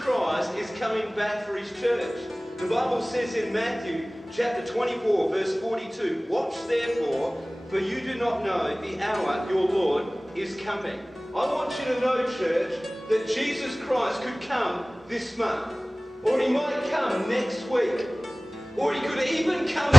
Christ is coming back for his church. The Bible says in Matthew chapter 24 verse 42, "Watch therefore, for you do not know the hour your Lord is coming." I want you to know, church, that Jesus Christ could come this month, or he might come next week, or he could even come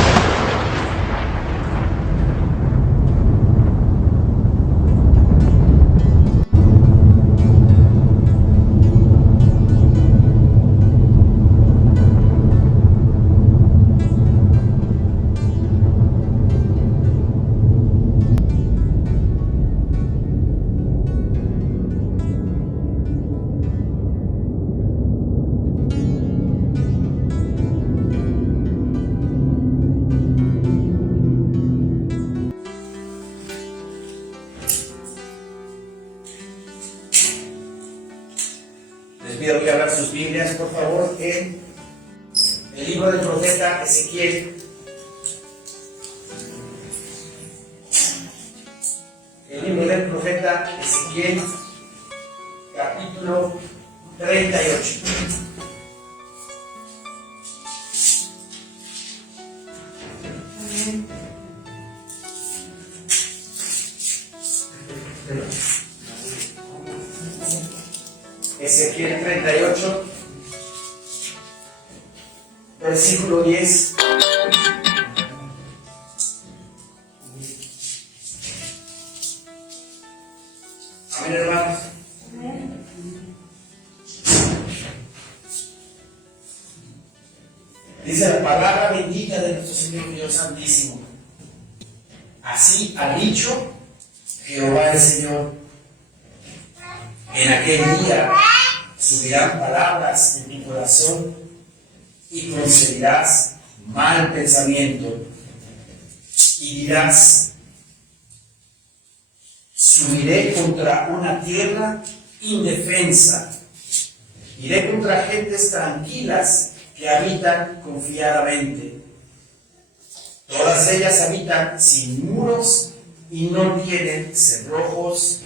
pido que abran sus Biblias, por favor, en el libro del profeta Ezequiel. El libro del profeta Ezequiel, capítulo 38. Ezequiel 38, versículo 10. Amén, hermanos. Dice la palabra bendita de nuestro Señor Dios Santísimo. Así ha dicho Jehová el Señor: en aquel día subirán palabras en tu corazón y concebirás mal pensamiento y dirás: subiré contra una tierra indefensa, iré contra gentes tranquilas que habitan confiadamente. Todas ellas habitan sin muros y no tienen cerrojos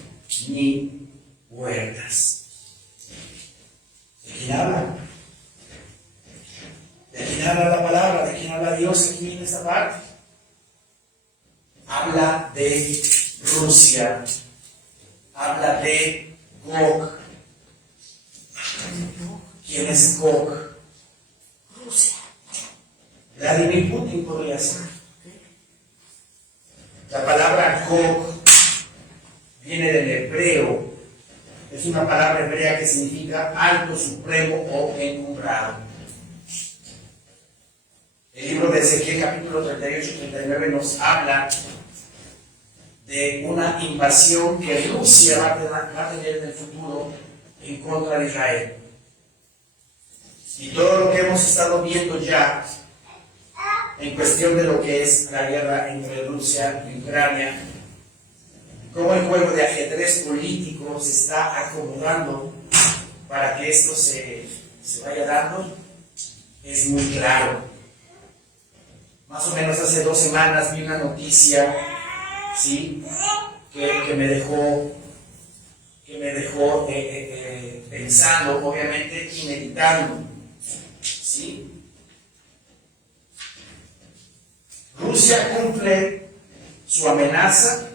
ni huertas. ¿De quién habla? ¿De quién habla la palabra? ¿De quién habla Dios aquí en esta parte? Habla de Rusia. Habla de Gog. ¿Quién es Gog? Rusia. Vladimir Putin podría ser. La palabra Gog viene del hebreo. Es una palabra hebrea que significa alto, supremo o encumbrado. El libro de Ezequiel, capítulo 38 y 39, nos habla de una invasión que Rusia va a tener en el futuro en contra de Israel. Y todo lo que hemos estado viendo ya en cuestión de lo que es la guerra entre Rusia y Ucrania, cómo el juego de ajedrez político se está acomodando para que esto se vaya dando, es muy claro. Más o menos hace 2 semanas vi una noticia, ¿sí?, que me dejó pensando, obviamente, y meditando, ¿sí? Rusia cumple su amenaza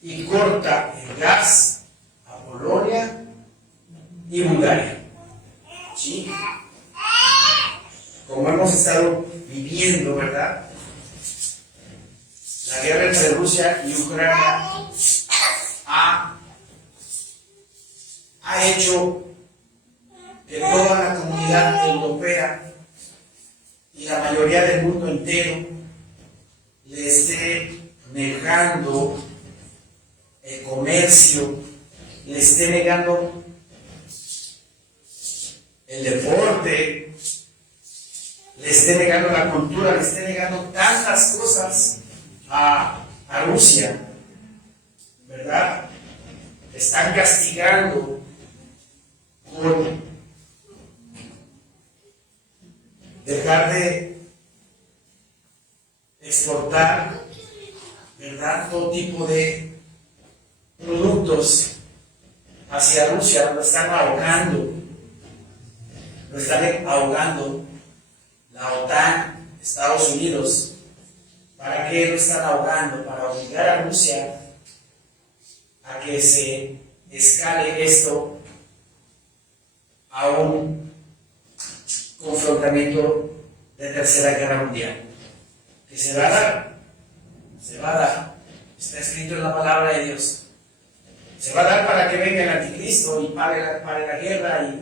y corta el gas a Polonia y Bulgaria, ¿sí? Como hemos estado viviendo, ¿verdad? La guerra entre Rusia y Ucrania ha hecho que toda la comunidad europea y la mayoría del mundo entero le esté negando el comercio, le esté negando el deporte, le esté negando la cultura, le esté negando tantas cosas a Rusia, ¿verdad? Están castigando por dejar de exportar, ¿verdad?, todo tipo de productos hacia Rusia, lo están ahogando. lo están ahogando la OTAN, Estados Unidos. ¿Para qué lo están ahogando? Para obligar a Rusia a que se escale esto a un confrontamiento de tercera guerra mundial. Que se va a dar, está escrito en la palabra de Dios. Se va a dar para que venga el anticristo y pare la guerra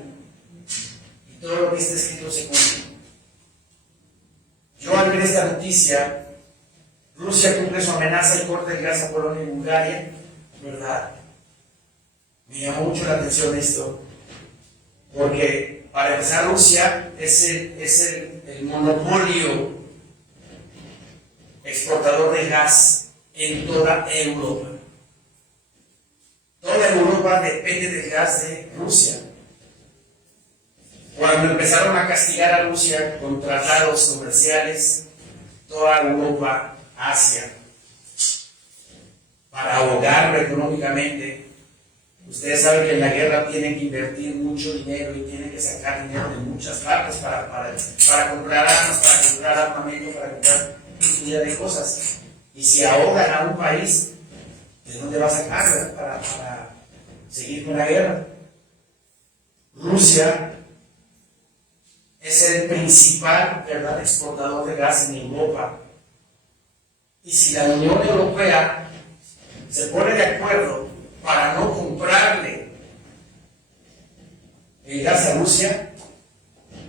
y todo lo que está escrito se cumpla. Yo al ver esta noticia, Rusia cumple su amenaza y corta el gas a Polonia y Bulgaria, ¿verdad? Me llamó mucho la atención esto, porque para empezar Rusia es el monopolio exportador de gas en toda Europa. Toda Europa depende del gas de Rusia. Cuando empezaron a castigar a Rusia con tratados comerciales, toda Europa, Asia, para ahogarlo económicamente, ustedes saben que en la guerra tienen que invertir mucho dinero y tienen que sacar dinero de muchas partes para comprar armas, para comprar armamento, para comprar infinidad de cosas. Y si ahogan a un país, ¿de dónde va a sacar para seguir con la guerra? Rusia es el principal, ¿verdad?, exportador de gas en Europa. Y si la Unión Europea se pone de acuerdo para no comprarle el gas a Rusia,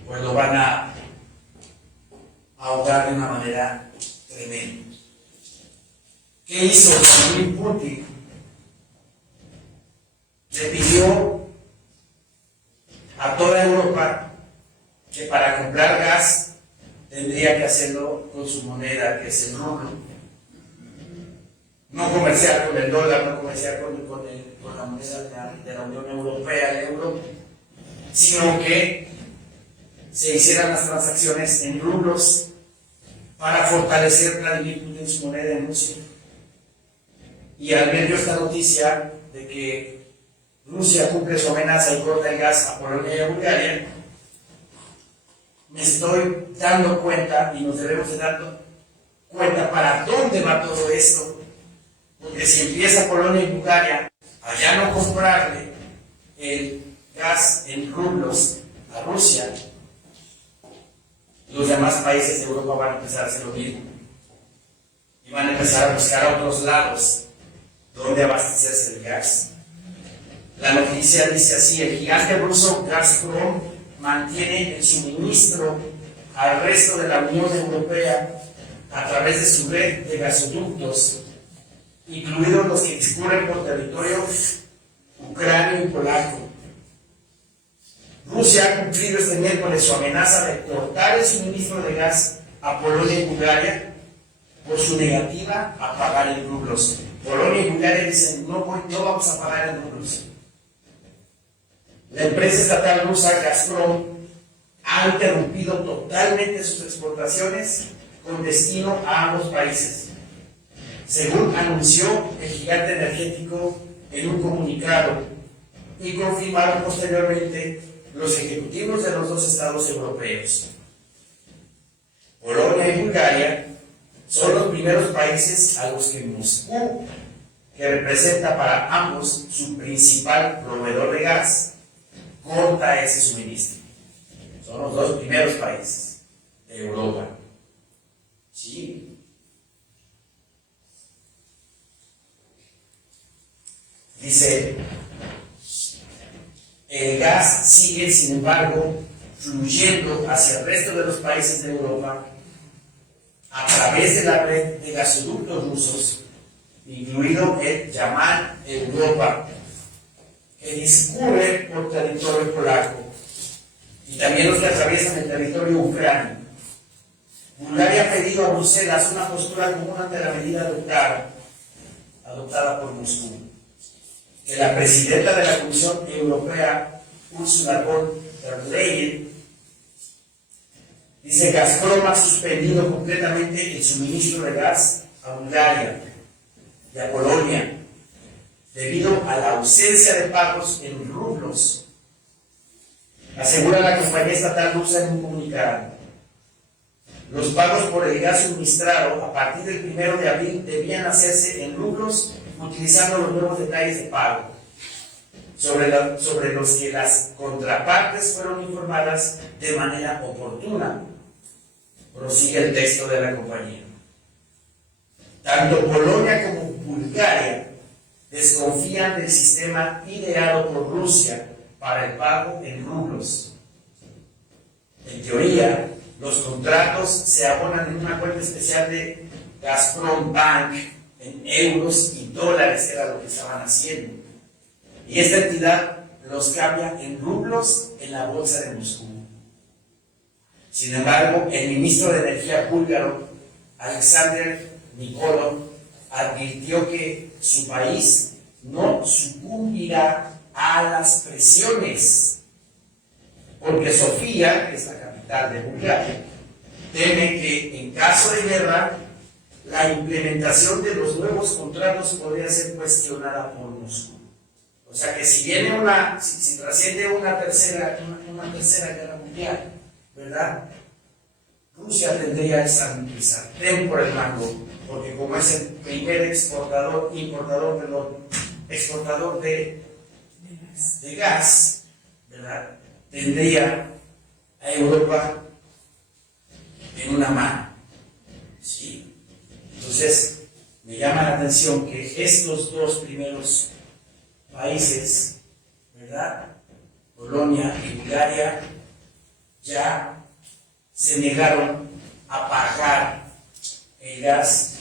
pues lo van a ahogar de una manera tremenda. ¿Qué hizo Vladimir Putin? Le pidió a toda Europa que para comprar gas tendría que hacerlo con su moneda, que es el rublo. No comerciar con el dólar, no comerciar con la moneda de la Unión Europea, el euro, sino que se hicieran las transacciones en rublos para fortalecer Vladimir Putin su moneda en Rusia. Y al ver yo esta noticia de que Rusia cumple su amenaza y corta el gas a Polonia y a Bulgaria, me estoy dando cuenta, y nos debemos de dar cuenta para dónde va todo esto. Porque si empieza Polonia y Bulgaria a ya no comprarle el gas en rublos a Rusia, los demás países de Europa van a empezar a hacer lo mismo. Y van a empezar a buscar a otros lados donde abastecerse el gas. La noticia dice así: el gigante ruso Gazprom mantiene el suministro al resto de la Unión Europea a través de su red de gasoductos, incluidos los que discurren por territorio ucranio y polaco. Rusia ha cumplido este miércoles su amenaza de cortar el suministro de gas a Polonia y Bulgaria por su negativa a pagar en rublos. Polonia y Bulgaria dicen: no vamos a pagar en rublos. La empresa estatal rusa Gazprom ha interrumpido totalmente sus exportaciones con destino a ambos países, según anunció el gigante energético en un comunicado, y confirmaron posteriormente los ejecutivos de los dos estados europeos. Polonia y Bulgaria son los primeros países a los que Moscú, que representa para ambos su principal proveedor de gas, corta ese suministro. Son los dos primeros países de Europa. Sí. Dice: el gas sigue, sin embargo, fluyendo hacia el resto de los países de Europa a través de la red de gasoductos rusos, incluido el Yamal Europa, que discurre por territorio polaco, y también los que atraviesan el territorio ucranio. Bulgaria ha pedido a Bruselas una postura común ante la medida adoptada por Moscú, que la presidenta de la Comisión Europea, Ursula von der Leyen, dice: Gazprom ha suspendido completamente el suministro de gas a Bulgaria y a Polonia debido a la ausencia de pagos en rublos. Asegura la compañía estatal rusa en un comunicado. Los pagos por el gas suministrado a partir del 1 de abril debían hacerse en rublos utilizando los nuevos detalles de pago, sobre los que las contrapartes fueron informadas de manera oportuna. Prosigue el texto de la compañía. Tanto Polonia como Bulgaria desconfían del sistema ideado por Rusia para el pago en rublos. En teoría, los contratos se abonan en una cuenta especial de Gazprom Bank en euros y dólares, era lo que estaban haciendo. Y esta entidad los cambia en rublos en la bolsa de Moscú. Sin embargo, el ministro de Energía búlgaro, Alexander Nikolov, advirtió que su país no sucumbirá a las presiones, porque Sofía, que es la capital de Bulgaria, teme que en caso de guerra, la implementación de los nuevos contratos podría ser cuestionada por Moscú. O sea que si viene si trasciende una tercera guerra mundial, ¿verdad? Rusia tendría esa sartén por el mango, porque como es el primer exportador de gas, ¿verdad? Tendría a Europa en una mano. ¿Sí? Entonces, me llama la atención que estos dos primeros países, ¿verdad? Polonia y Bulgaria, ya se negaron a pagar el gas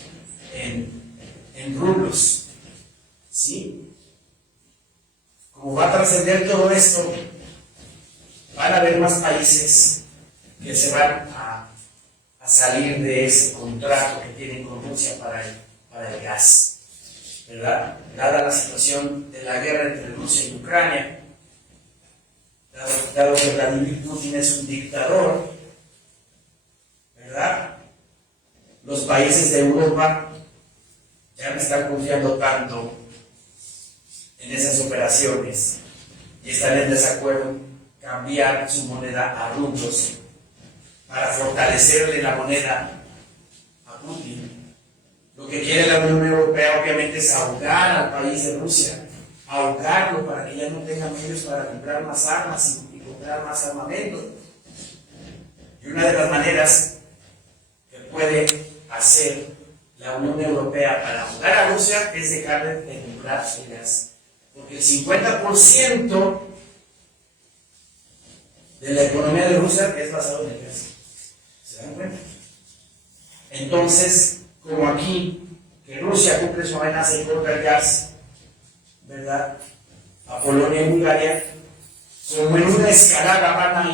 en rublos. ¿Sí? Como va a trascender todo esto, van a haber más países que se van a salir de ese contrato que tienen con Rusia para el gas, ¿verdad? Dada la situación de la guerra entre Rusia y Ucrania, dado que Vladimir Putin es un dictador, ¿verdad? Los países de Europa ya no están confiando tanto en esas operaciones y están en desacuerdo en cambiar su moneda a rublos para fortalecerle la moneda a Putin. Lo que quiere la Unión Europea obviamente es ahogar al país de Rusia, ahogarlo para que ya no tenga medios para comprar más armas y comprar más armamento. Y una de las maneras que puede hacer la Unión Europea para ahogar a Rusia es dejarle de comprar el gas. Porque el 50% de la economía de Rusia es basado en el gas. ¿Se dan cuenta? Entonces, como aquí, que Rusia cumple su amenaza y corta el gas, ¿verdad? A Polonia y Bulgaria, como en una escalada van a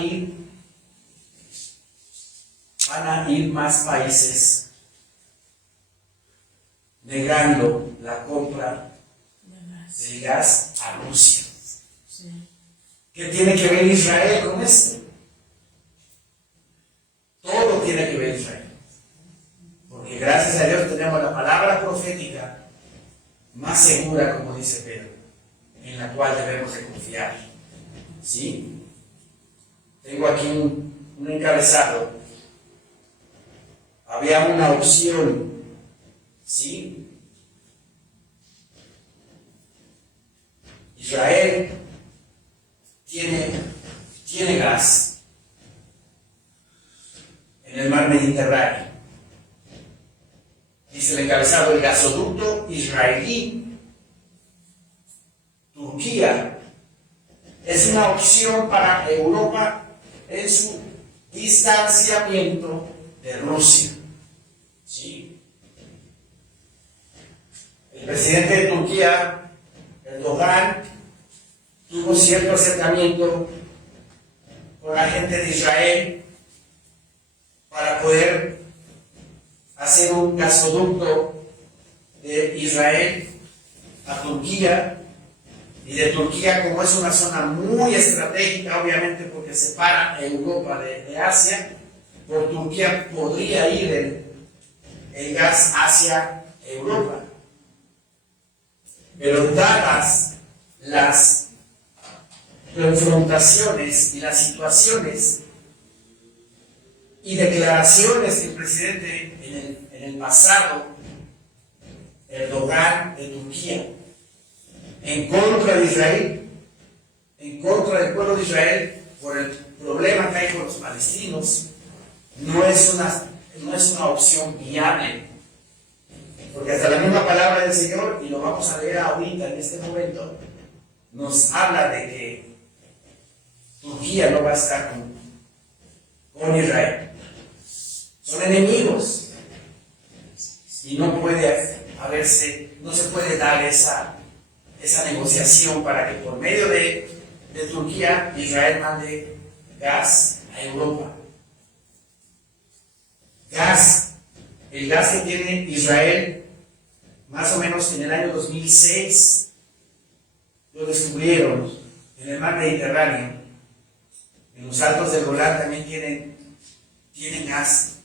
ir más países negando la compra del gas a Rusia. ¿Qué tiene que ver Israel con esto? Todo tiene que ver Israel. Porque gracias a Dios tenemos la palabra profética más segura, como dice Pedro, en la cual debemos de confiar. ¿Sí? Tengo aquí un encabezado. Había una opción, ¿sí? Israel tiene gas en el mar Mediterráneo. Dice el encabezado: el gasoducto israelí Turquía es una opción para Europa en su distanciamiento de Rusia. ¿Sí? El presidente de Turquía, Erdogan, tuvo cierto acercamiento con la gente de Israel para poder hacer un gasoducto de Israel a Turquía, y de Turquía, como es una zona muy estratégica, obviamente porque separa a Europa de Asia, por Turquía podría ir el gas hacia Europa. Pero dadas las confrontaciones y las situaciones y declaraciones del presidente en el pasado, Erdogan de Turquía, en contra de Israel, en contra del pueblo de Israel por el problema que hay con los palestinos, no es una opción viable. Porque hasta la misma palabra del Señor, y lo vamos a leer ahorita en este momento, nos habla de que Turquía no va a estar con Israel. Son enemigos. Y no se puede dar esa negociación para que por medio de Turquía, Israel mande gas a Europa. El gas que tiene Israel, más o menos en el año 2006, lo descubrieron en el mar Mediterráneo. En los altos del Golán también tienen gas.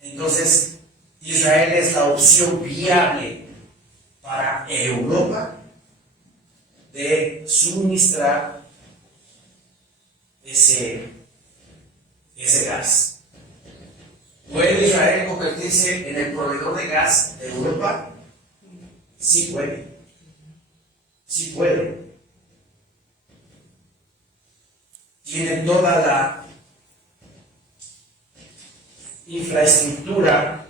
Entonces, Israel es la opción viable para Europa de suministrar ese gas. ¿Puede Israel convertirse en el proveedor de gas de Europa? Sí puede. Sí puede. Tiene toda la infraestructura,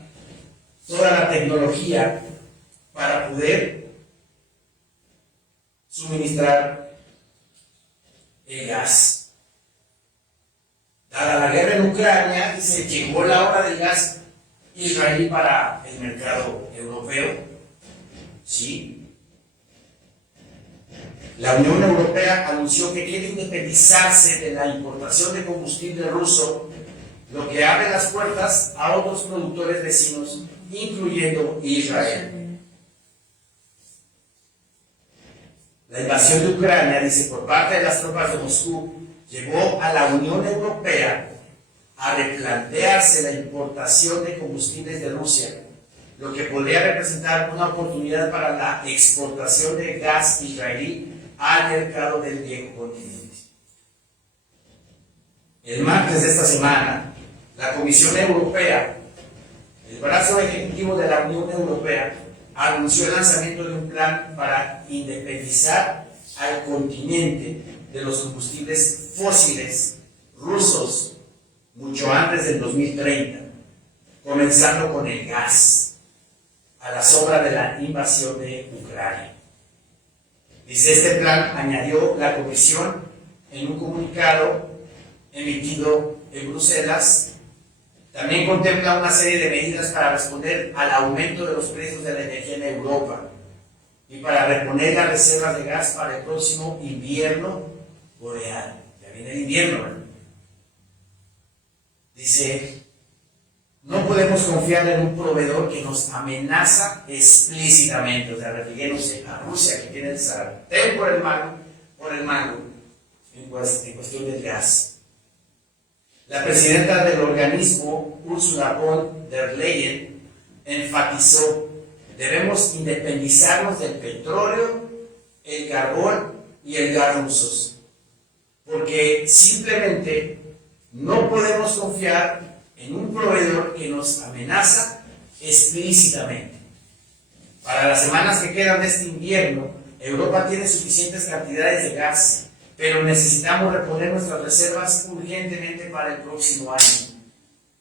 toda la tecnología para poder suministrar el gas. Dada la guerra en Ucrania, se llegó la hora del gas israelí para el mercado europeo. Sí. La Unión Europea anunció que quiere independizarse de la importación de combustible ruso, lo que abre las puertas a otros productores vecinos, incluyendo Israel. La invasión de Ucrania, dice, por parte de las tropas de Moscú, llevó a la Unión Europea a replantearse la importación de combustibles de Rusia, lo que podría representar una oportunidad para la exportación de gas israelí al mercado del viejo continente. El martes de esta semana, la Comisión Europea, el brazo ejecutivo de la Unión Europea, anunció el lanzamiento de un plan para independizar al continente de los combustibles fósiles rusos mucho antes del 2030, comenzando con el gas, a la sombra de la invasión de Ucrania. Dice, este plan, añadió la Comisión en un comunicado emitido en Bruselas, también contempla una serie de medidas para responder al aumento de los precios de la energía en Europa y para reponer las reservas de gas para el próximo invierno boreal. Ya viene el invierno, ¿verdad? Dice, no podemos confiar en un proveedor que nos amenaza explícitamente, o sea, refiriéndose a Rusia, que tiene el sartén por el mango en cuestión del gas. La presidenta del organismo, Ursula von der Leyen, enfatizó: debemos independizarnos del petróleo, el carbón y el gas rusos, porque simplemente no podemos confiar en un proveedor que nos amenaza explícitamente. Para las semanas que quedan de este invierno, Europa tiene suficientes cantidades de gas, pero necesitamos reponer nuestras reservas urgentemente para el próximo año,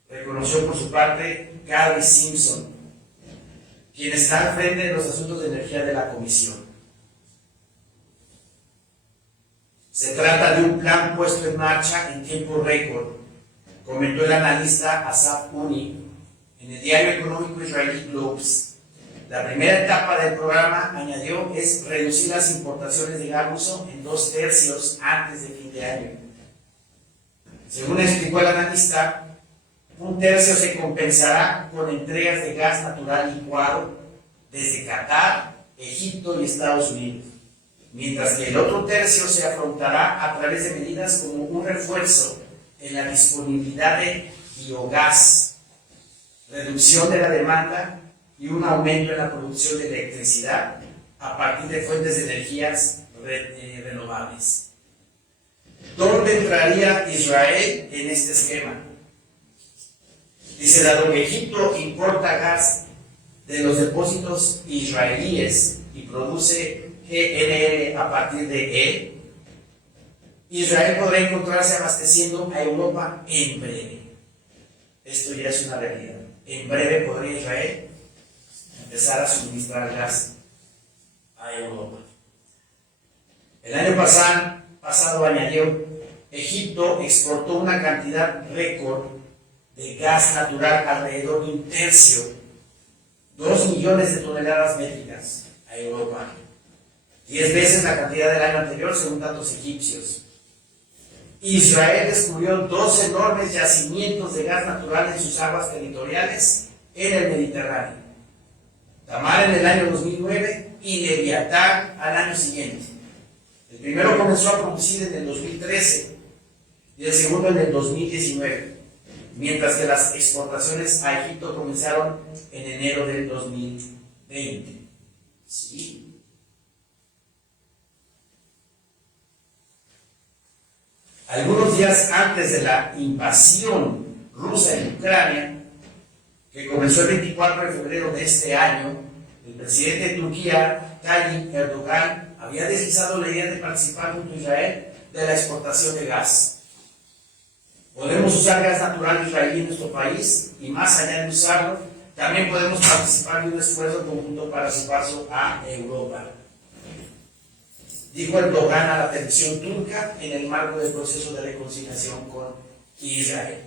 reconoció por su parte Gary Simpson, quien está al frente de los asuntos de energía de la Comisión. Se trata de un plan puesto en marcha en tiempo récord, comentó el analista Asaf Uni en el diario económico israelí Globes. La primera etapa del programa, añadió, es reducir las importaciones de gas ruso en 2/3 antes de fin de año. Según explicó el analista, 1/3 se compensará con entregas de gas natural licuado desde Qatar, Egipto y Estados Unidos, mientras que el otro 1/3 se afrontará a través de medidas como un refuerzo en la disponibilidad de biogás, reducción de la demanda y un aumento en la producción de electricidad a partir de fuentes de energías renovables. ¿Dónde entraría Israel en este esquema? Dice, dado que Egipto importa gas de los depósitos israelíes y produce GNL a partir de él, Israel podrá encontrarse abasteciendo a Europa en breve. Esto ya es una realidad. En breve podría Israel empezar a suministrar gas a Europa. El año pasado añadió, Egipto exportó una cantidad récord de gas natural, alrededor de 1/3, 2 millones de toneladas métricas a Europa, 10 veces la cantidad del año anterior según datos egipcios. Israel descubrió 2 enormes yacimientos de gas natural en sus aguas territoriales en el Mediterráneo: Tamar en el año 2009 y Leviatán al año siguiente. El primero comenzó a producir en el 2013 y el segundo en el 2019, mientras que las exportaciones a Egipto comenzaron en enero del 2020. ¿Sí? Algunos días antes de la invasión rusa en Ucrania, que comenzó el 24 de febrero de este año, el presidente de Turquía, Tayyip Erdogan, había deslizado la idea de participar junto a Israel de la exportación de gas. Podemos usar gas natural israelí en nuestro país y más allá de usarlo, también podemos participar de un esfuerzo conjunto para su paso a Europa, dijo Erdogan a la televisión turca en el marco del proceso de reconciliación con Israel.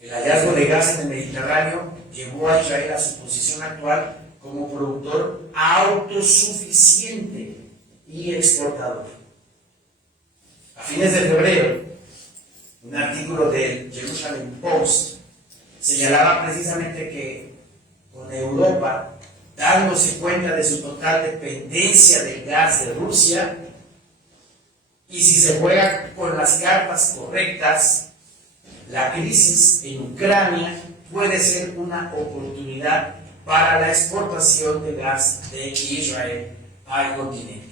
El hallazgo de gas en el Mediterráneo llevó a Israel a su posición actual como productor autosuficiente y exportador. A fines de febrero, un artículo del Jerusalem Post señalaba precisamente que con Europa dándose cuenta de su total dependencia del gas de Rusia, y si se juega con las cartas correctas, la crisis en Ucrania puede ser una oportunidad para la exportación de gas de Israel al continente.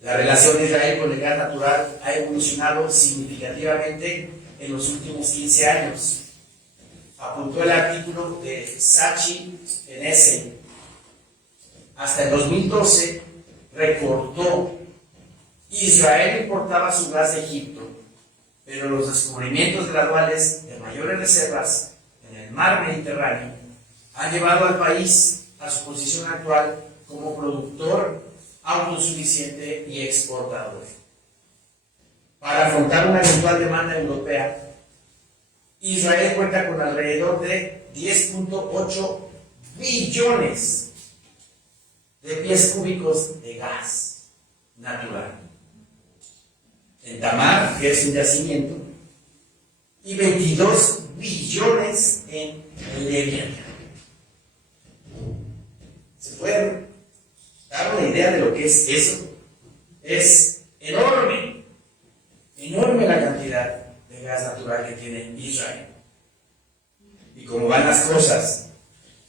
La relación de Israel con el gas natural ha evolucionado significativamente en los últimos 15 años. Apuntó el artículo de Sachi Enessen. Hasta el 2012 recortó, Israel importaba su gas de Egipto, pero los descubrimientos graduales de mayores reservas en el mar Mediterráneo han llevado al país a su posición actual como productor autosuficiente y exportador. Para afrontar una eventual demanda europea, Israel cuenta con alrededor de 10.8 billones de pies cúbicos de gas natural en Tamar, que es un yacimiento, y 22 billones en Leviatán. ¿Se puede dar una idea de lo que es eso? Es enorme, enorme la cantidad de gas natural que tiene Israel. Y como van las cosas,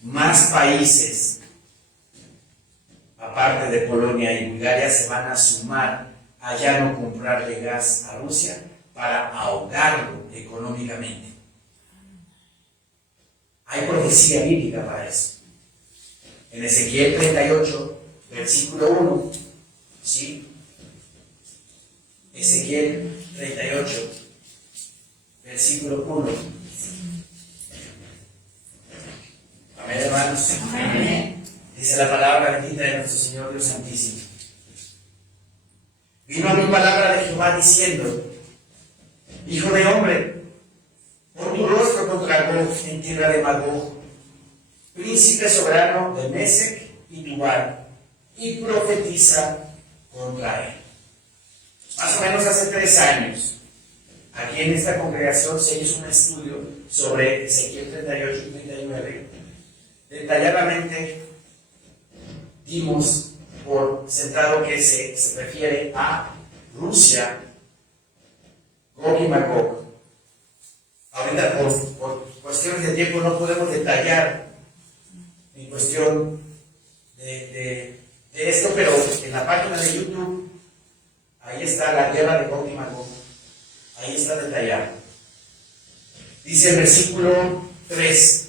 más países, aparte de Polonia y Bulgaria, se van a sumar a ya no comprarle gas a Rusia para ahogarlo económicamente. Hay profecía bíblica para eso. En Ezequiel 38, versículo 1, ¿sí? Ezequiel 38, versículo 1. Amén, hermanos. Amén. Dice la palabra bendita de nuestro Señor Dios Santísimo. Vino a mí palabra de Jehová diciendo: Hijo de hombre, pon tu rostro contra Gog en tierra de Magog, príncipe soberano de Mesec y Tubal, y profetiza contra él. Más o menos hace 3 años, aquí en esta congregación se hizo un estudio sobre Ezequiel 38 y 39. Detalladamente dimos por centrado que se refiere a Rusia, Gog y Magog. Ahorita por cuestiones de tiempo no podemos detallar en cuestión de esto, pero en la página de YouTube Ahí está la guerra de Gog y Magog. Ahí está detallado. Dice el versículo 3.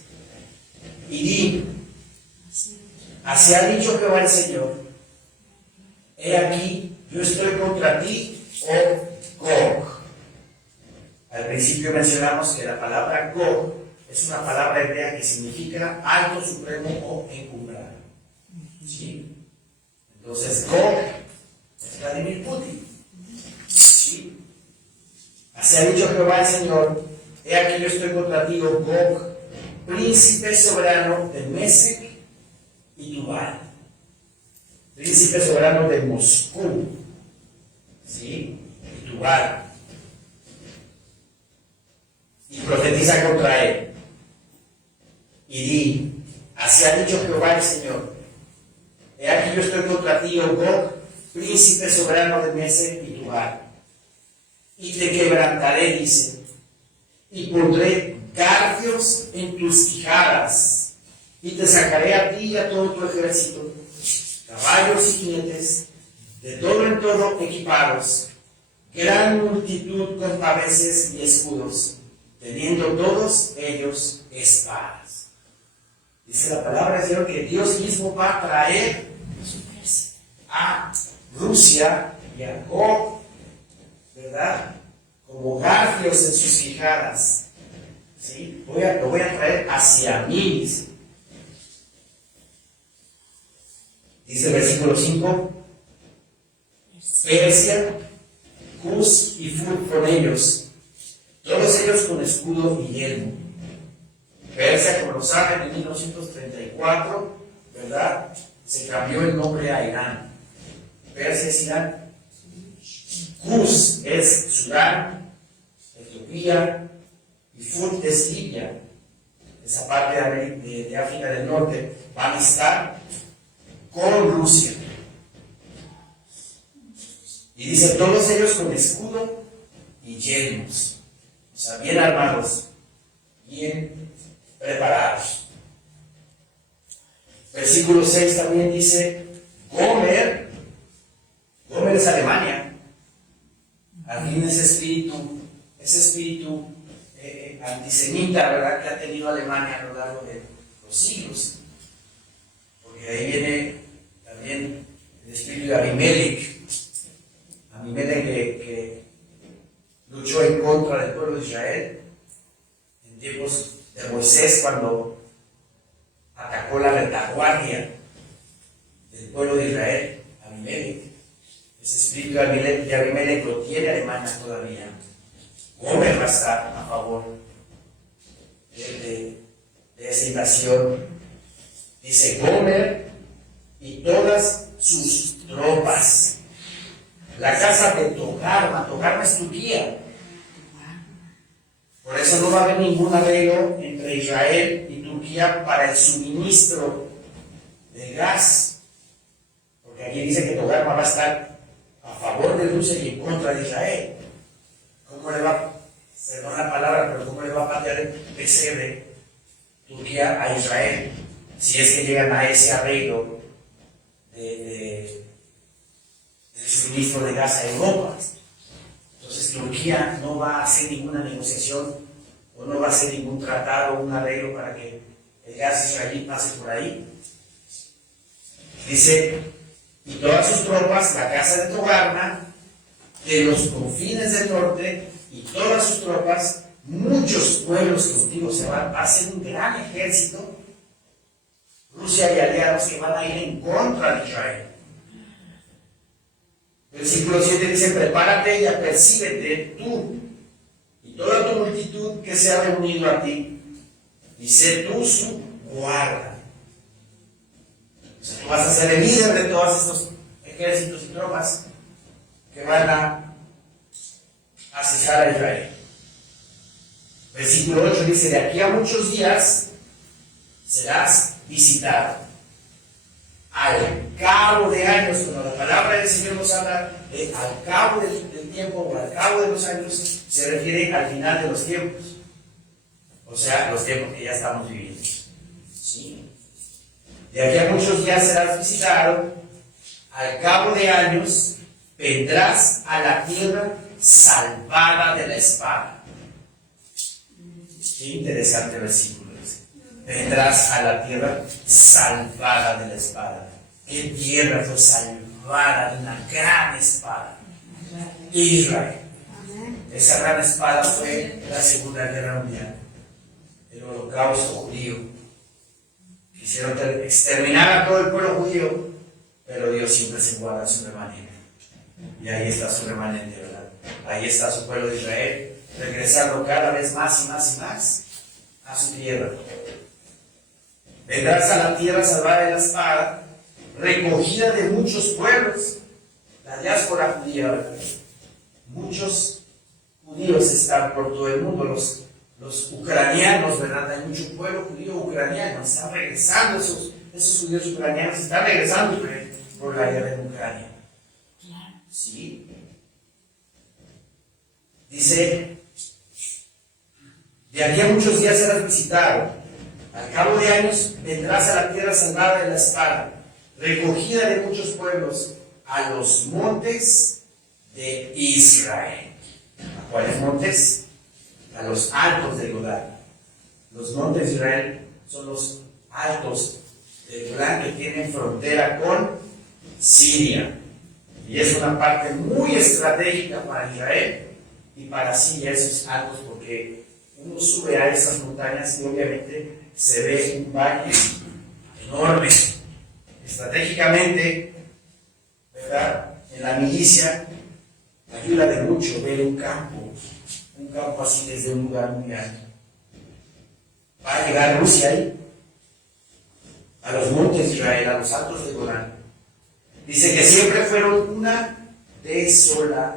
Y di, así ha dicho Jehová el Señor, he aquí, yo estoy contra ti, oh Gog. Al principio mencionamos que la palabra Gog es una palabra hebrea que significa alto, supremo o encumbrado. ¿Sí? Entonces, Gog es Vladimir Putin. ¿Sí? Así ha dicho Jehová el Señor, he aquí yo estoy contra ti, oh Gog, príncipe soberano de Mesec y Tubal, príncipe soberano de Moscú, ¿sí? Y Tubal. Y profetiza contra él. Y di, así ha dicho Jehová el Señor, he aquí yo estoy contra ti, oh Gog, príncipe soberano de Mesec y Tubal, y te quebrantaré, dice, y pondré garfios en tus quijadas, y te sacaré a ti y a todo tu ejército, caballos y jinetes, de todo en todo equipados, gran multitud con paveses y escudos, teniendo todos ellos espadas. Dice la palabra del Señor que Dios mismo va a traer a Rusia y a Gog, ¿verdad? Como garfios en sus quijadas. ¿Sí? Lo voy a traer hacia mí. Dice el versículo 5, Persia, Cus y Fut con ellos, todos ellos con escudo y yelmo. Persia, como lo saben, en 1934, ¿verdad? Se cambió el nombre a Irán. Persia es Irán. Cus es Sudán, Etiopía, y Fut es Libia. Esa parte de África del Norte van a estar con Rusia. Y dice, todos ellos con escudo y yelmos. O sea, bien armados, bien preparados. Versículo 6 también dice, Gomer es Alemania. Al fin ese espíritu antisemita, ¿verdad?, que ha tenido Alemania a lo largo de los siglos. Porque ahí viene también el espíritu de Abimelech que luchó en contra del pueblo de Israel en tiempos de Moisés, cuando atacó la retaguardia del pueblo de Israel, Abimelech. Ese espíritu de Abimelech lo tiene Alemania todavía. Gomer va a estar a favor de esa invasión. Dice Gomer y todas sus tropas. La casa de Togarma es Turquía. Por eso no va a haber ningún arreglo entre Israel y Turquía para el suministro de gas. Porque aquí dice que Togarma va a estar a favor de Rusia y en contra de Israel. ¿Cómo le va, perdón la palabra, pero cómo le va a patear el pesebre Turquía a Israel si es que llegan a ese arreglo del suministro de gas a Europa? Entonces Turquía no va a hacer ninguna negociación o no va a hacer ningún tratado o un arreglo para que el gas israelí pase por ahí. Dice, y todas sus tropas, la casa de Togarma, de los confines del norte, y todas sus tropas, muchos pueblos contigo se van, va a ser un gran ejército, Rusia y aliados que van a ir en contra de Israel. Versículo 7 dice, prepárate y apercíbete tú y toda tu multitud que se ha reunido a ti, y sé tú su guarda. O sea, tú vas a ser el líder de todos estos ejércitos y tropas que van a asesar a Israel. Versículo 8 dice, de aquí a muchos días serás visitado. Al cabo de años, cuando la palabra del Señor nos habla de al cabo del tiempo o al cabo de los años, se refiere al final de los tiempos. O sea, los tiempos que ya estamos viviendo. ¿Sí? De aquí a muchos días serás visitado, al cabo de años, vendrás a la tierra salvada de la espada. Qué interesante versículo ese. Vendrás a la tierra salvada de la espada. ¿Qué tierra fue salvada de una gran espada? Israel. Esa gran espada fue la Segunda Guerra Mundial, el Holocausto judío. Quisieron exterminar a todo el pueblo judío, pero Dios siempre se guarda su remanente. Y ahí está su remanente, ¿verdad? Ahí está su pueblo de Israel, regresando cada vez más y más y más a su tierra. Vendrás a la tierra salvada de la espada, recogida de muchos pueblos, la diáspora judía, ¿verdad? Muchos judíos están por todo el mundo, los ucranianos, ¿verdad? Hay mucho pueblo judío ucraniano, están regresando, esos judíos ucranianos están regresando por la guerra en Ucrania. ¿Sí? Dice, de aquí a muchos días serás visitado, al cabo de años vendrás a la tierra salvada de la espada, recogida de muchos pueblos, a los montes de Israel. ¿A cuáles montes? A los altos del Golán. Los montes de Israel son los altos del Golán que tienen frontera con Siria. Y es una parte muy estratégica para Israel y para Siria, esos altos, porque uno sube a esas montañas y obviamente se ve un valle enorme. Estratégicamente, ¿verdad? En la milicia ayuda de mucho ver un campo así desde un lugar muy alto. Va a llegar Rusia ahí, a los montes de Israel, a los altos de Golán. Dice que siempre fueron una desolación,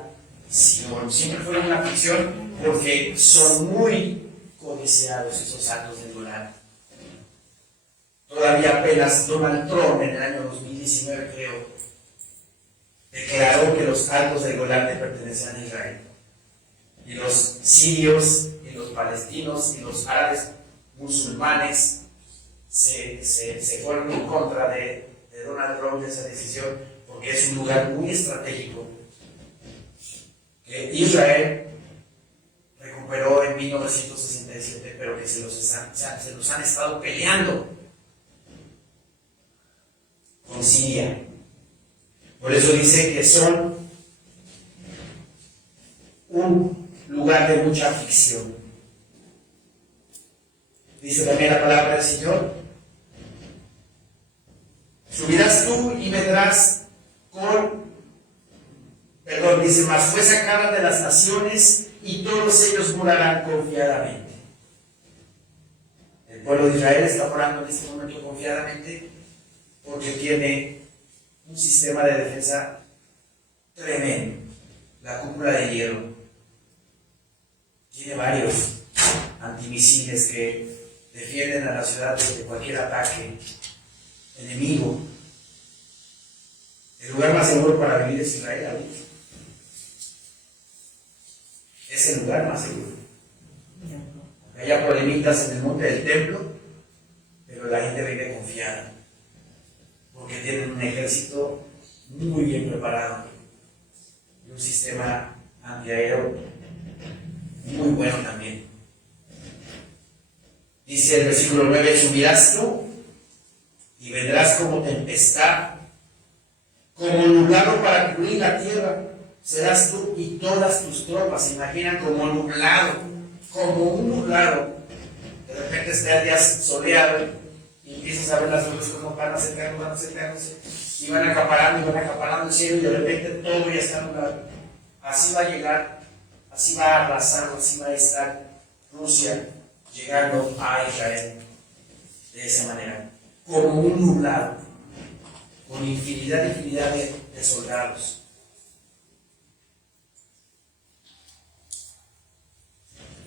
siempre fueron una aflicción, porque son muy codiciados esos altos de Golán. Todavía apenas Donald Trump en el año 2019, creo, declaró que los altos del Golán le pertenecían a Israel. Y los sirios, y los palestinos, y los árabes musulmanes se fueron en contra de Donald Trump, de esa decisión, porque es un lugar muy estratégico que Israel recuperó en 1967, pero que se los han estado peleando con Siria. Por eso dice que son un lugar de mucha aflicción. Dice también la palabra del Señor: subirás tú y vendrás dice, mas fue sacada de las naciones y todos ellos morarán confiadamente. El pueblo de Israel está morando en este momento confiadamente porque tiene un sistema de defensa tremendo. La cúpula de hierro tiene varios antimisiles que defienden a la ciudad de cualquier ataque enemigo. El lugar más seguro para vivir es Israel ahorita. Es el lugar más seguro. Hay problemitas en el monte del templo, pero la gente vive confiada porque tienen un ejército muy bien preparado y un sistema antiaéreo muy bueno también. Dice el versículo 9: subirás tú y vendrás como tempestad, como nublado para cubrir la tierra, serás tú y todas tus tropas. Se imaginan como nublado, como un nublado. De repente está el día soleado y empiezas a ver las nubes como van acercándose, y van acaparando el cielo, y de repente todo ya está nublado. Así va a llegar, así va a arrasar, así va a estar Rusia llegando a Israel de esa manera, como un nublado, con infinidad de soldados.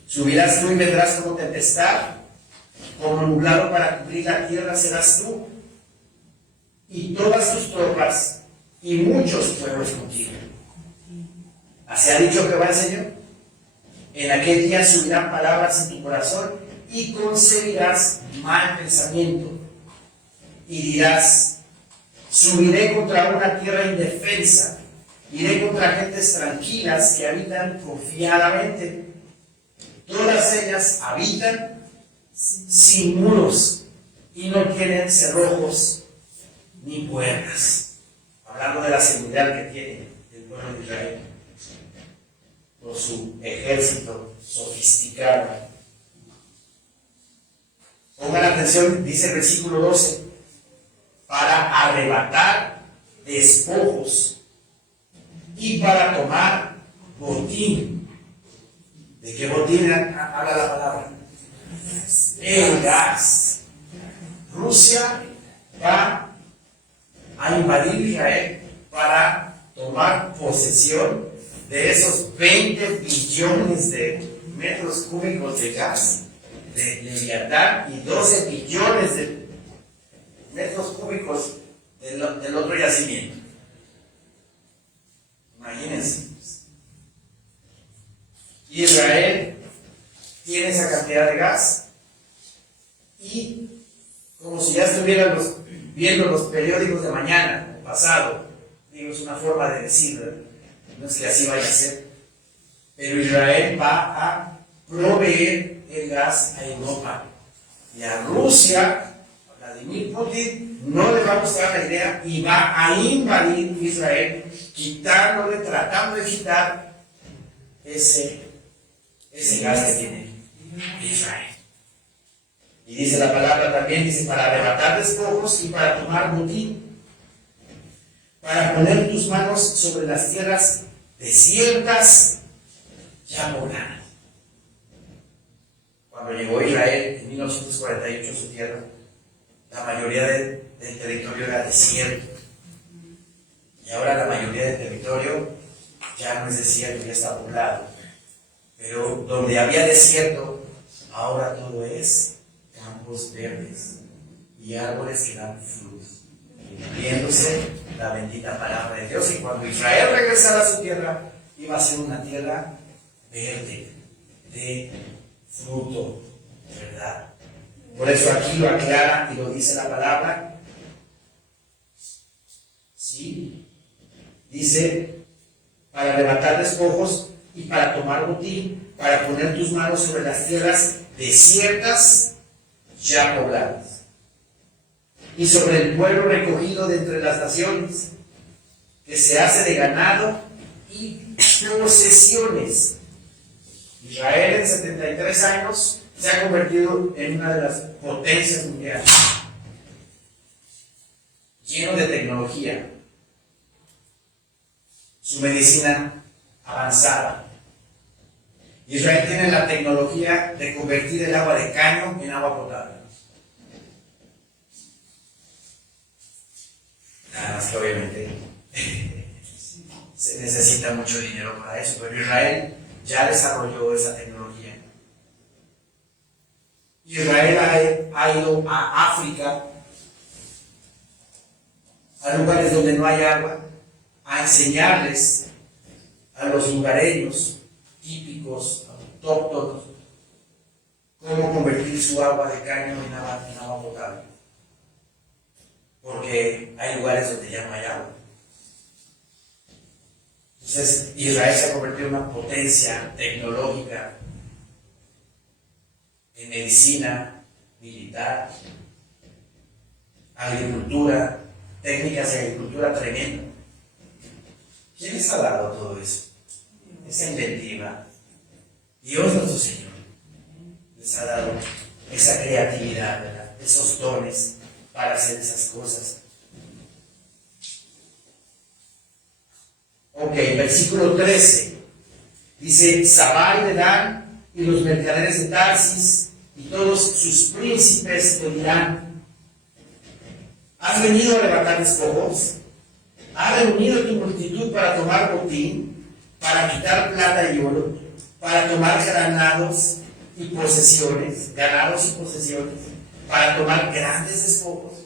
Subirás tú y vendrás como tempestad, como nublado para cubrir la tierra serás tú, y todas tus tropas, y muchos pueblos contigo. Así ha dicho Jehová el Señor: en aquel día subirán palabras en tu corazón, y concebirás mal pensamiento, y dirás: subiré contra una tierra indefensa, Iré contra gentes tranquilas que habitan confiadamente. Todas ellas habitan sin muros y no tienen cerrojos ni puertas. Hablando de la seguridad que tiene el pueblo de Israel por su ejército sofisticado. Pongan atención, dice el versículo 12, para arrebatar despojos y para tomar botín. ¿De qué botín habla la palabra? El gas. Rusia va a invadir Israel para tomar posesión de esos 20 billones de metros cúbicos de gas de Leviatán y 12 billones de metros cúbicos del otro yacimiento. Imagínense. Israel tiene esa cantidad de gas y, como si ya estuvieran viendo los periódicos de mañana o pasado, digo, es una forma de decirlo, no es que así vaya a ser, pero Israel va a proveer el gas a Europa y a Rusia. Vladimir Putin no le va a gustar la idea y va a invadir Israel, quitándole, tratando de quitar ese gas que tiene Israel. Y dice la palabra también, dice, para arrebatar despojos y para tomar botín, para poner tus manos sobre las tierras desiertas ya pobladas. Cuando llegó Israel en 1948 a su tierra, la mayoría del territorio era desierto. Y ahora la mayoría del territorio ya no es desierto, ya está poblado. Pero donde había desierto, ahora todo es campos verdes y árboles que dan frutos, cumpliéndose la bendita palabra de Dios. Y cuando Israel regresara a su tierra, iba a ser una tierra verde, de fruto, ¿verdad? Por eso aquí lo aclara y lo dice la palabra. Sí, dice, para arrebatar despojos y para tomar botín, para poner tus manos sobre las tierras desiertas ya pobladas, y sobre el pueblo recogido de entre las naciones, que se hace de ganado y posesiones. Israel en 73 años se ha convertido en una de las potencias mundiales, lleno de tecnología, su medicina avanzada. Israel tiene la tecnología de convertir el agua de caño en agua potable. Nada más que obviamente se necesita mucho dinero para eso, pero Israel ya desarrolló esa tecnología. Israel ha ido a África, a lugares donde no hay agua, a enseñarles a los lugareños típicos, autóctonos, cómo convertir su agua de caño en agua potable. Porque hay lugares donde ya no hay agua. Entonces, Israel se ha convertido en una potencia tecnológica en medicina, militar, agricultura, técnicas de agricultura tremenda. ¿Quién les ha dado todo eso? Esa inventiva. Dios nuestro Señor les ha dado esa creatividad, ¿verdad? Esos dones para hacer esas cosas. Ok, versículo 13. Dice, Sabá y Dedán y los mercaderes de Tarsis y todos sus príncipes te dirán, ¿has venido a arrebatar despojos? ¿Has reunido tu multitud para tomar botín, para quitar plata y oro, para tomar ganados y posesiones, para tomar grandes despojos?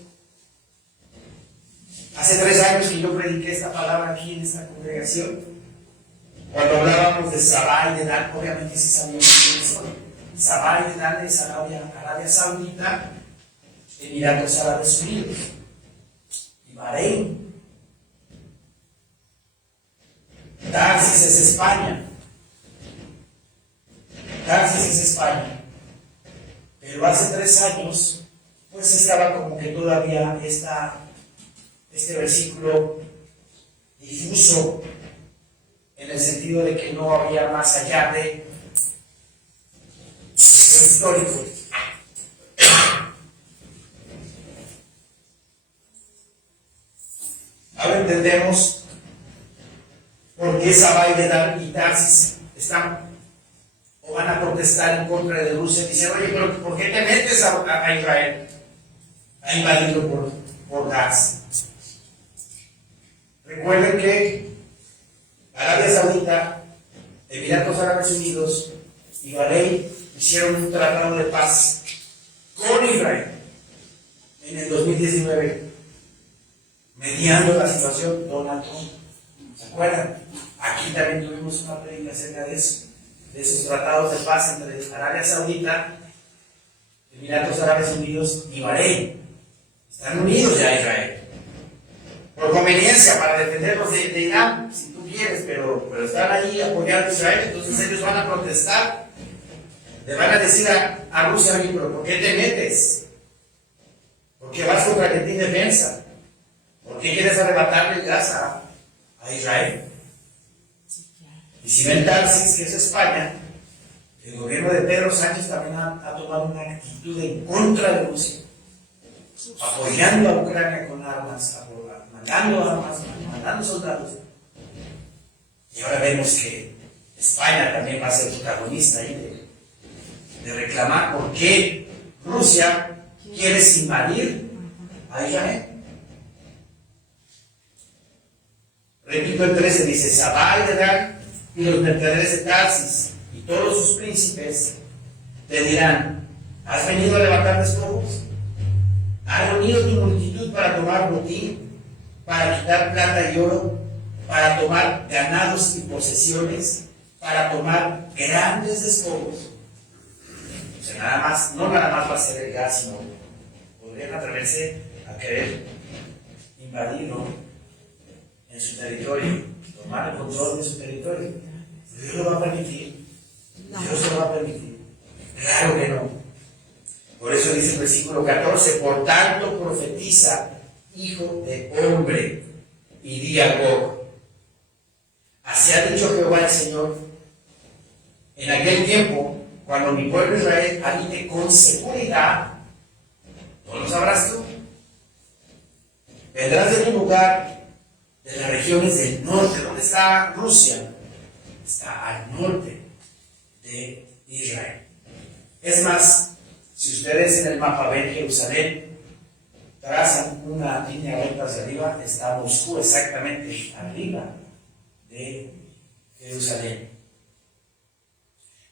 Hace 3 años que yo prediqué esta palabra aquí en esta congregación. Cuando hablábamos de Sabá y Dedán, obviamente sí sabíamos quiénes son. Sabá y Dedán es Arabia Saudita, Emiratos Árabes Unidos y Bahrein. Tarsis es España. Tarsis es España. Pero hace 3 años, pues estaba como que todavía este versículo difuso, en el sentido de que no había más allá de lo histórico. Ahora entendemos por qué Sabá y Tarsis están o van a protestar en contra de Rusia. Dicen, oye, pero ¿por qué te metes a Israel a invadirlo por gas? Recuerden que Arabia Saudita, Emiratos Árabes Unidos y Bahrein hicieron un tratado de paz con Israel en el 2019, mediando la situación Donald Trump. ¿Se acuerdan? Aquí también tuvimos una predica acerca de eso, de esos tratados de paz entre Arabia Saudita, Emiratos Árabes Unidos y Bahrein. Están unidos ya a Israel. Por conveniencia, para defenderlos de Irán, si tú quieres, pero están ahí apoyando a Israel, entonces ellos van a protestar. Le van a decir a Rusia, oye, pero ¿por qué te metes? ¿Por qué vas contra ti en defensa? ¿Por qué quieres arrebatarle el gas a Israel? Y si ven Tarsis, que es España, el gobierno de Pedro Sánchez también ha tomado una actitud en contra de Rusia, apoyando a Ucrania con armas, mandando soldados. Y ahora vemos que España también va a ser protagonista ahí de reclamar por qué Rusia quiere invadir a Israel. Repito, el 13 dice, Sabá y Dedán y los mercaderes de Tarsis y todos sus príncipes te dirán, ¿has venido a levantar despojos? ¿Has reunido tu multitud para tomar botín, para quitar plata y oro, para tomar ganados y posesiones, para tomar grandes despojos? O sea, no nada más va a ser el gas, sino podrían atreverse a querer invadirlo en su territorio, tomar el control de su territorio. ¿Dios lo va a permitir? ¿Dios lo va a permitir? Claro que no. Por eso dice el versículo 14, por tanto profetiza, hijo de hombre, y di a Gog, así ha dicho Jehová el Señor, en aquel tiempo, cuando mi pueblo Israel habite con seguridad, ¿no lo sabrás tú? Vendrás de un lugar de las regiones del norte. ¿Dónde está Rusia? Está al norte de Israel. Es más, si ustedes en el mapa ven Jerusalén, trazan una línea recta hacia arriba, está Moscú exactamente arriba de Jerusalén.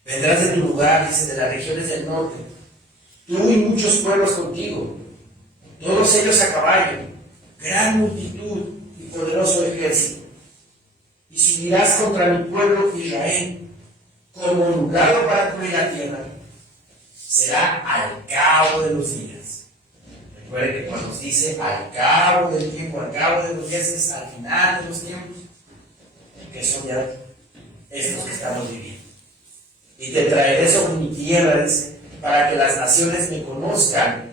Vendrás de tu lugar, dice, de las regiones del norte, tú y muchos pueblos contigo, todos ellos a caballo, gran multitud y poderoso ejército. Y subirás contra mi pueblo Israel, como nublado para cubrir la tierra. Será al cabo de los días. Recuerden que cuando nos dice al cabo del tiempo, al cabo de los días, es al final de los tiempos, que son ya estos que estamos viviendo. Y te traeré sobre mi tierra, dice, para que las naciones me conozcan,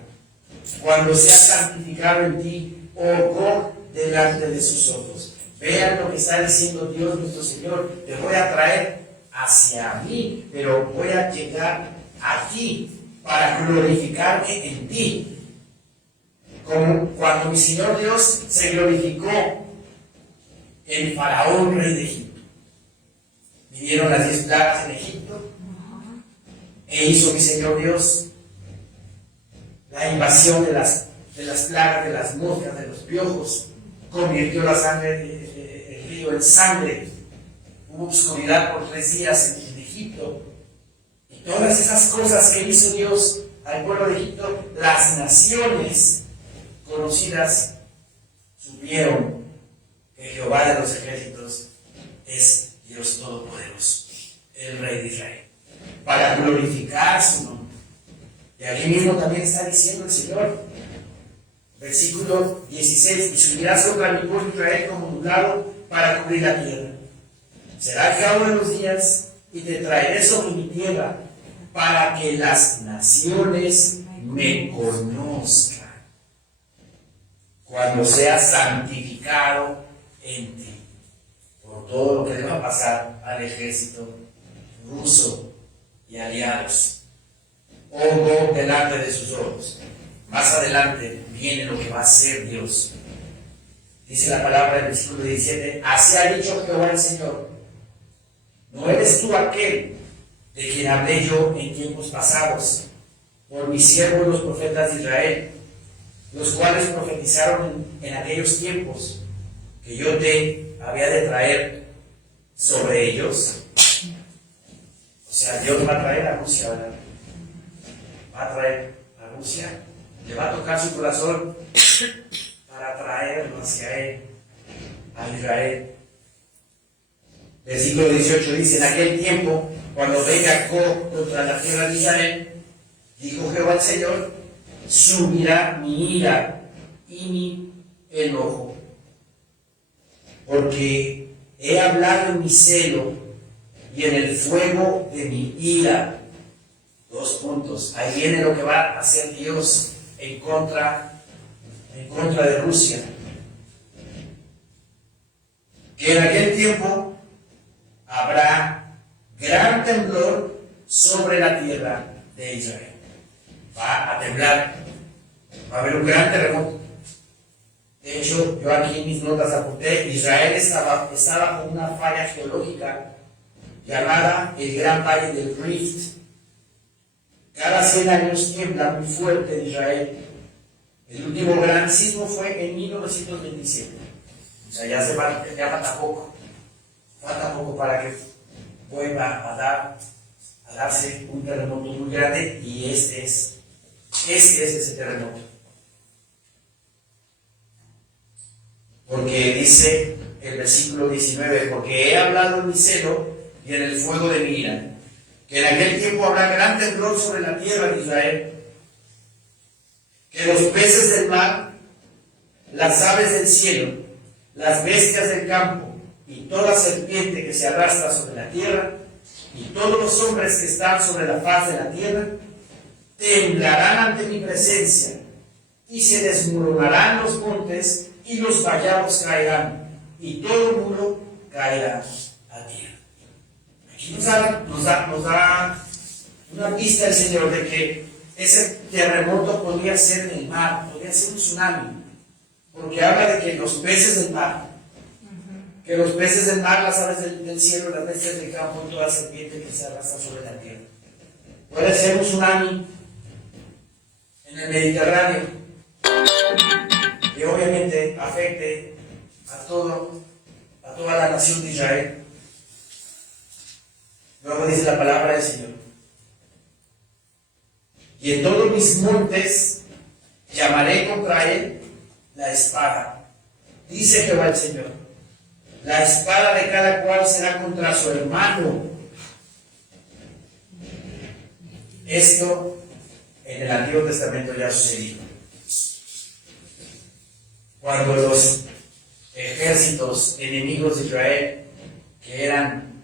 cuando sea santificado en ti, oh Gog, delante de sus ojos. Vean lo que está diciendo Dios nuestro Señor. Te voy a traer hacia mí, pero voy a llegar a ti para glorificarme en ti. Como cuando mi Señor Dios se glorificó en Faraón, rey de Egipto. Vinieron las 10 plagas en Egipto e hizo mi Señor Dios la invasión de las plagas, de las moscas, de los piojos. Convirtió la sangre del río en sangre. Hubo oscuridad por 3 días en Egipto. Y todas esas cosas que hizo Dios al pueblo de Egipto, las naciones conocidas supieron que Jehová de los ejércitos es Dios Todopoderoso, el Rey de Israel, para glorificar su nombre. Y aquí mismo también está diciendo el Señor, versículo 16, y subirás contra mi pueblo Israel como nublado para cubrir la tierra. Será el cabo de los días y te traeré sobre mi tierra para que las naciones me conozcan cuando sea santificado en ti. Por todo lo que le va a pasar al ejército ruso y aliados. Pongo delante de sus ojos. Más adelante viene lo que va a hacer Dios. Dice la palabra del versículo 17: así ha dicho Jehová el Señor: ¿no eres tú aquel de quien hablé yo en tiempos pasados por mis siervos los profetas de Israel, los cuales profetizaron en aquellos tiempos que yo te había de traer sobre ellos? O sea, Dios va a traer a Rusia, ¿verdad? Va a traer a Rusia, le va a tocar su corazón para traerlo hacia él, a Israel. Versículo 18 dice: en aquel tiempo, cuando venga Job contra la tierra de Israel, dijo Jehová el Señor, subirá mi ira y mi enojo, porque he hablado en mi celo y en el fuego de mi ira. Dos puntos. Ahí viene lo que va a hacer Dios en contra de Rusia. Que en aquel tiempo habrá gran temblor sobre la tierra de Israel. Va a temblar. Va a haber un gran terremoto. De hecho, yo aquí en mis notas apunté: Israel está bajo una falla geológica llamada el Gran Valle del Rift. Cada 100 años tiembla muy fuerte en Israel. El último gran sismo fue en 1927. O sea, ya falta poco. Falta poco para que vuelva a darse un terremoto muy grande, y este es ese terremoto. Porque dice el versículo 19: porque he hablado en mi celo y en el fuego de mi ira, que en aquel tiempo habrá gran temblor sobre la tierra de Israel, que los peces del mar, las aves del cielo, las bestias del campo y toda serpiente que se arrastra sobre la tierra, y todos los hombres que están sobre la faz de la tierra, temblarán ante mi presencia, y se desmoronarán los montes, y los vallados caerán, y todo muro caerá a tierra. Aquí nos da una pista el Señor de que ese terremoto podría ser en el mar, podría ser un tsunami, porque habla de que los peces del mar, las aves del cielo, las bestias del campo y toda serpiente que se arrastra sobre la tierra. Puede ser un tsunami en el Mediterráneo, que obviamente afecte a toda la nación de Israel. Luego dice la palabra del Señor: y en todos mis montes llamaré contra él la espada, dice Jehová el Señor. La espada de cada cual será contra su hermano. Esto en el Antiguo Testamento ya sucedió. Cuando los ejércitos enemigos de Israel, que eran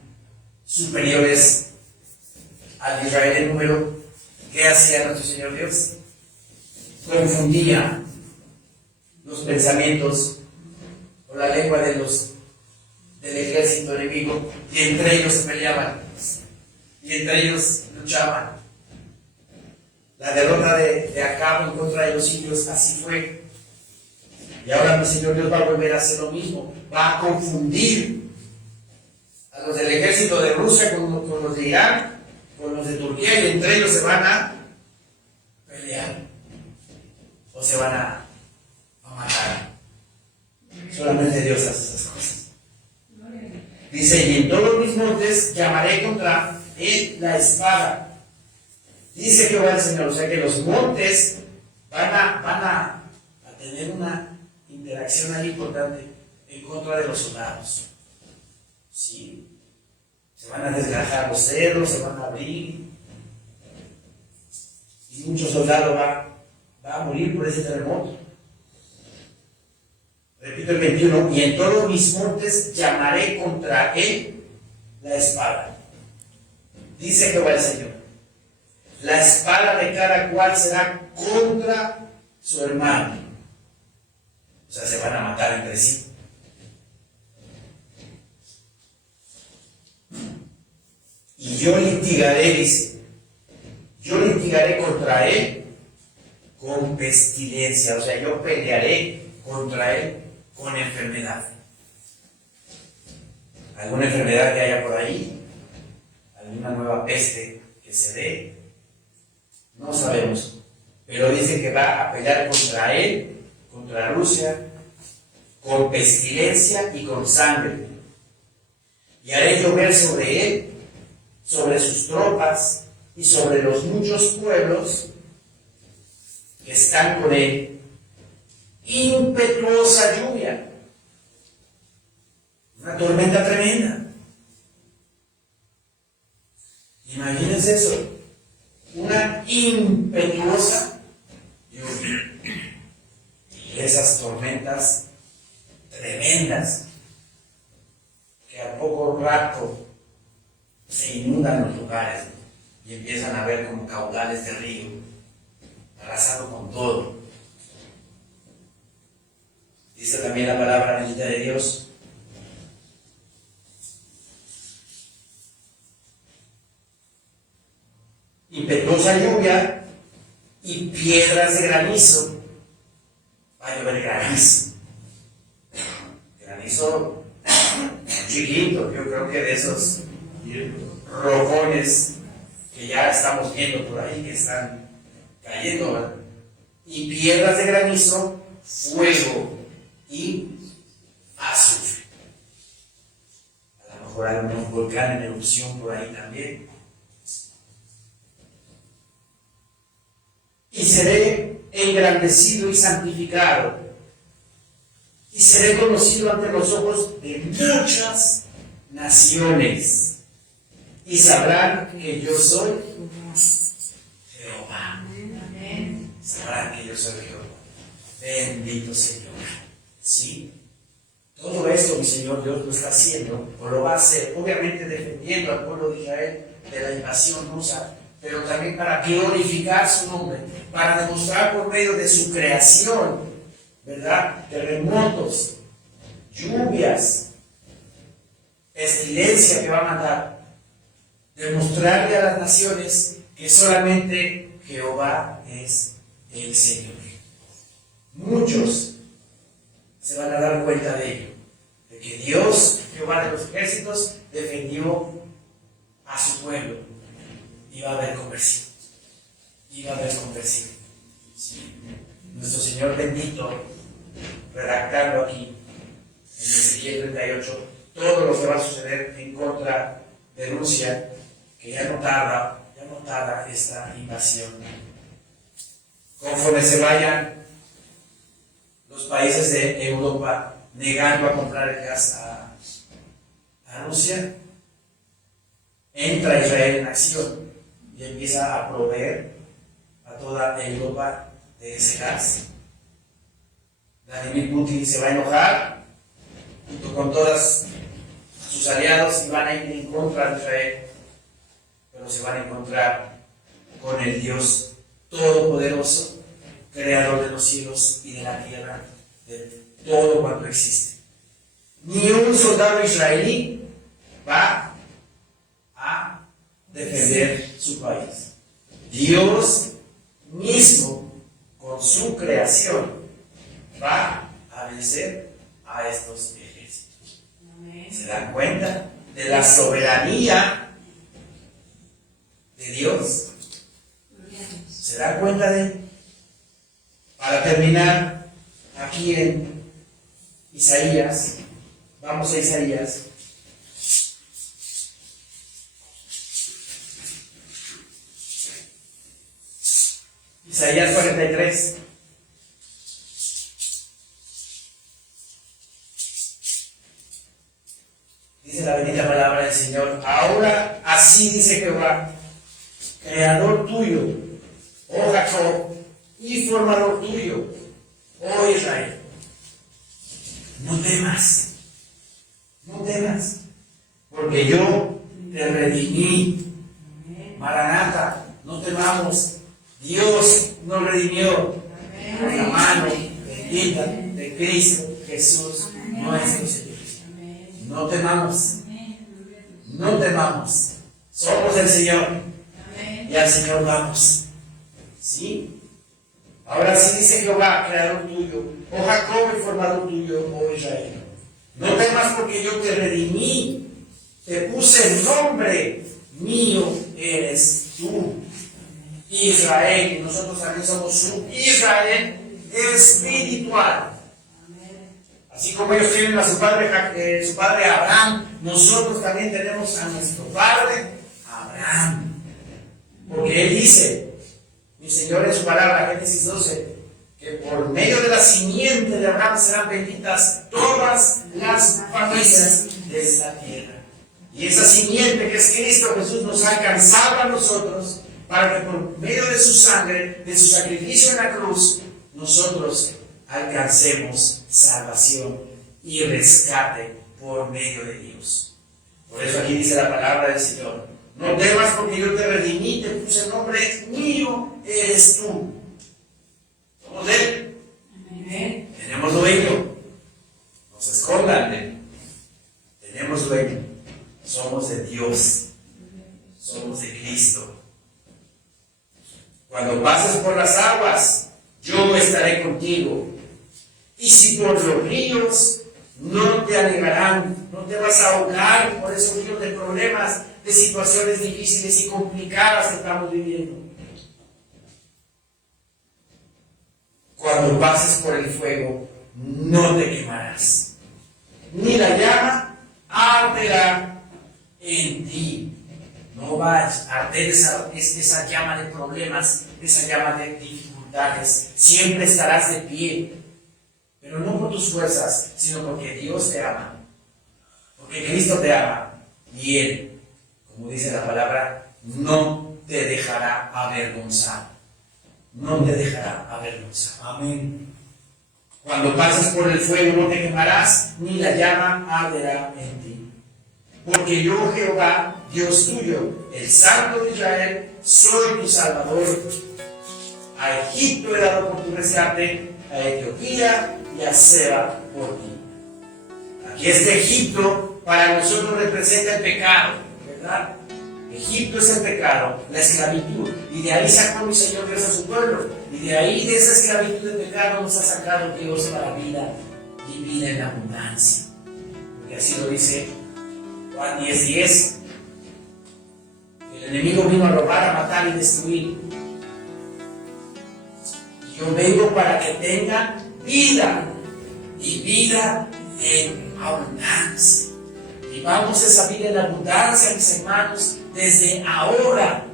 superiores al Israel en número, ¿qué hacía nuestro Señor Dios? Confundía los pensamientos o la lengua del ejército enemigo, y entre ellos se peleaban, y entre ellos luchaban. La derrota de Acab en contra de los sirios así fue. Y ahora mi Señor Dios va a volver a hacer lo mismo. Va a confundir a los del ejército de Rusia con los de Irán, con los de Turquía, y entre ellos se van a pelear o se van a matar. Solamente Dios hace esas cosas. Dice: y en todos mis montes llamaré contra él la espada, dice Jehová el Señor. O sea que los montes van a tener una interacción ahí importante en contra de los soldados. ¿Sí? Se van a desgajar los cerros, se van a abrir, y muchos soldados va a morir por ese terremoto. Repito el 21: y en todos mis montes llamaré contra él la espada. Dice Jehová el Señor: la espada de cada cual será contra su hermano. O sea, se van a matar entre sí. Y yo litigaré, dice, yo litigaré contra él con pestilencia. O sea, yo pelearé contra él con enfermedad. ¿Alguna enfermedad que haya por ahí? ¿Alguna nueva peste que se dé? No sabemos. Pero dice que va a pelear contra él, contra Rusia, con pestilencia y con sangre. Y haré llover sobre él, sobre sus tropas y sobre los muchos pueblos que están con él, impetuosa lluvia. Una tormenta tremenda. Imagínense eso. Una impetuosa lluvia. Y esas tormentas tremendas que a poco rato se inundan los lugares y empiezan a ver como caudales de río, arrasando con todo. Dice también la palabra bendita de Dios: impetuosa lluvia y piedras de granizo. Va a llover granizo. Granizo chiquito, yo creo que de esos rocones que ya estamos viendo por ahí que están cayendo, ¿verdad? Y piedras de granizo, fuego y azufre. A lo mejor hay un volcán en erupción por ahí también. Y seré engrandecido y santificado, y seré conocido ante los ojos de muchas naciones, y sabrán que yo soy Jehová. Sabrán que yo soy Jehová. Bendito Señor. Sí, todo esto mi Señor Dios lo está haciendo, o lo va a hacer, obviamente defendiendo al pueblo de Israel de la invasión rusa, pero también para glorificar su nombre, para demostrar por medio de su creación, ¿verdad? Terremotos, lluvias, pestilencia que va a mandar, demostrarle a las naciones que solamente Jehová es el Señor. Muchos se van a dar cuenta de ello, de que Dios, Jehová de los ejércitos, defendió a su pueblo. Iba a haber conversión. Iba a haber conversión. Sí. Nuestro Señor bendito, redactando aquí en Ezequiel 38 todo lo que va a suceder en contra de Rusia, que ya no tarda esta invasión. Conforme se vayan los países de Europa negando a comprar el gas a Rusia, entra Israel en acción y empieza a proveer a toda Europa de ese gas. Vladimir Putin se va a enojar junto con todos sus aliados y van a ir en contra de Israel, pero se van a encontrar con el Dios Todopoderoso, Creador de los cielos y de la tierra, de todo cuanto existe. Ni un soldado israelí va a defender su país. Dios mismo, con su creación, va a vencer a estos ejércitos. ¿Se dan cuenta de la soberanía de Dios? ¿Se dan cuenta de ello? Para terminar, aquí en Isaías, vamos a Isaías. Isaías 43. Dice la bendita palabra del Señor: ahora así dice Jehová, creador tuyo, oh Jacob, y formador tuyo, oh Israel. No temas, porque yo te redimí. Maranata, no temamos. Dios nos redimió por la mano bendita de Cristo Jesús, nuestro Señor. No temamos. No temamos. Somos del Señor. Y al Señor vamos. ¿Sí? Ahora sí dice Jehová, creador tuyo, oh Jacob, el formador tuyo, oh Israel. No temas porque yo te redimí, te puse el nombre, mío eres tú. Israel, y nosotros también somos su Israel espiritual. Así como ellos tienen a su padre Abraham, nosotros también tenemos a nuestro padre Abraham. Porque él dice, mi Señor en su palabra, Génesis 12, que por medio de la simiente de Abraham serán benditas todas las familias de esta tierra. Y esa simiente que es Cristo Jesús nos ha alcanzado a nosotros para que por medio de su sangre, de su sacrificio en la cruz, nosotros alcancemos salvación y rescate por medio de Dios. Por eso aquí dice la palabra del Señor: no temas porque yo te redimí, te puse el nombre, mío eres tú. Somos de Él. Tenemos dueño. No se escondan. Tenemos dueño. Somos de Dios. Somos de Cristo. Cuando pases por las aguas, yo estaré contigo. Y si por los ríos, no te anegarán, no te vas a ahogar por esos ríos de problemas, de situaciones difíciles y complicadas que estamos viviendo. Cuando pases por el fuego, no te quemarás, ni la llama arderá en ti. No vas a arder esa llama de problemas, esa llama de dificultades. Siempre estarás de pie, pero no por tus fuerzas, sino porque Dios te ama, porque Cristo te ama, y Él, como dice la palabra, no te dejará avergonzar. No te dejará avergonzar. Amén. Cuando pases por el fuego no te quemarás, ni la llama arderá en ti. Porque yo, Jehová, Dios tuyo, el Santo de Israel, soy tu Salvador. A Egipto he dado por tu rescate, a Etiopía y a Seba por ti. Aquí este Egipto para nosotros representa el pecado, ¿verdad? Egipto es el pecado, la esclavitud, y de ahí sacó mi Señor Dios a su pueblo, y de ahí, de esa esclavitud de pecado, nos ha sacado Dios para vida y vida en abundancia. Porque así lo dice Juan 10:10. El enemigo vino a robar, a matar y destruir. Y yo vengo para que tengan vida, y vida en abundancia. Vivamos esa vida en abundancia, mis hermanos, desde ahora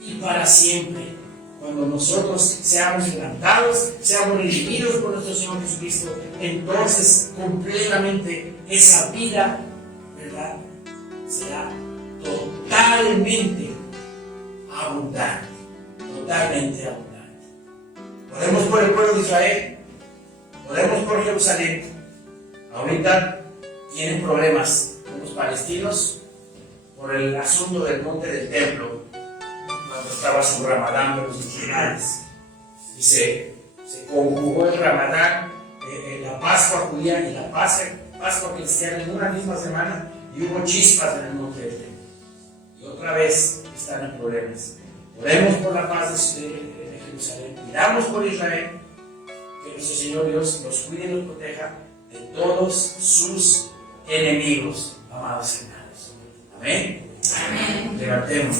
y para siempre. Cuando nosotros seamos levantados, seamos redimidos por nuestro Señor Jesucristo, entonces completamente esa vida, ¿verdad?, será totalmente abundante. Totalmente abundante. Oremos por el pueblo de Israel. Oremos por Jerusalén. Ahorita tienen problemas los palestinos por el asunto del monte del templo, cuando estaba su Ramadán de los musulmanes, y se conjugó el Ramadán, la Pascua judía y la Pascua cristiana en una misma semana, y hubo chispas en el monte del templo, y otra vez están en problemas. Oremos por la paz de Jerusalén, pidamos por Israel, que nuestro Señor Dios los cuide y los proteja de todos sus enemigos, amados hermanos. Amén. Amén. Levantemos.